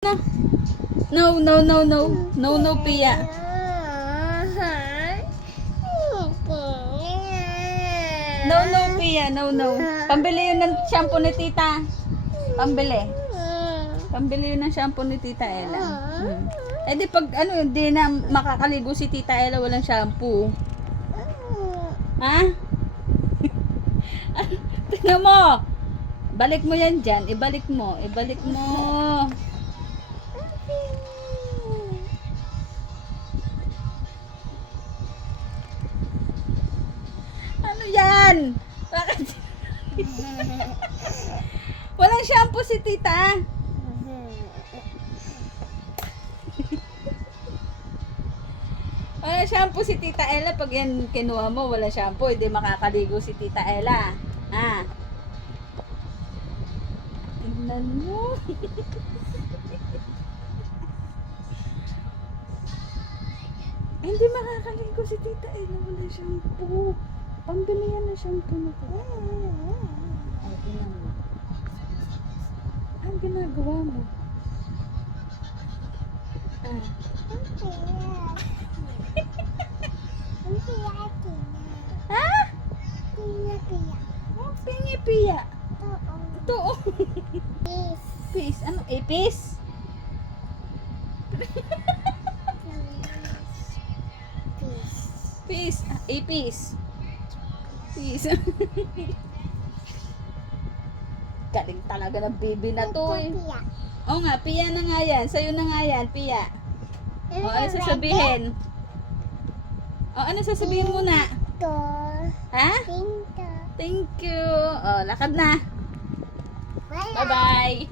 Na. No, no, no, no. No, no, Pia. No, no, Pia. No, no. Pambili yun ng shampoo ni tita. Pambili. Pambili yun ng shampoo ni tita Ella. Eh di pag ano, di na makakaligo si tita Ella walang shampoo. Ha? Tingnan mo. Balik mo yan dyan. Ibalik mo. Ibalik mo. Ano yan? Bakit? Walang shampoo si tita. Walang shampoo si tita Ella. Pag yan kinuha mo, walang shampoo. Hindi makakaligo si tita Ella. Ha? Tingnan mo. Hindi makakaligo si tita Ella. Walang shampoo. Pambili yan ng shampoo na ko. Ay, tingnan mo. Ang ginagawa mo? Ha? Oh, pingi piya. Ito. Peace. Ano? Peace? Peace. Peace. Peace. Galing talaga ng baby na to eh. Oo nga, Pia na nga yan. Sa'yo na nga yan, Pia. O, ano sasabihin? O, ano sasabihin mo na? Ha? Thank you. O, lakad na. Bye-bye.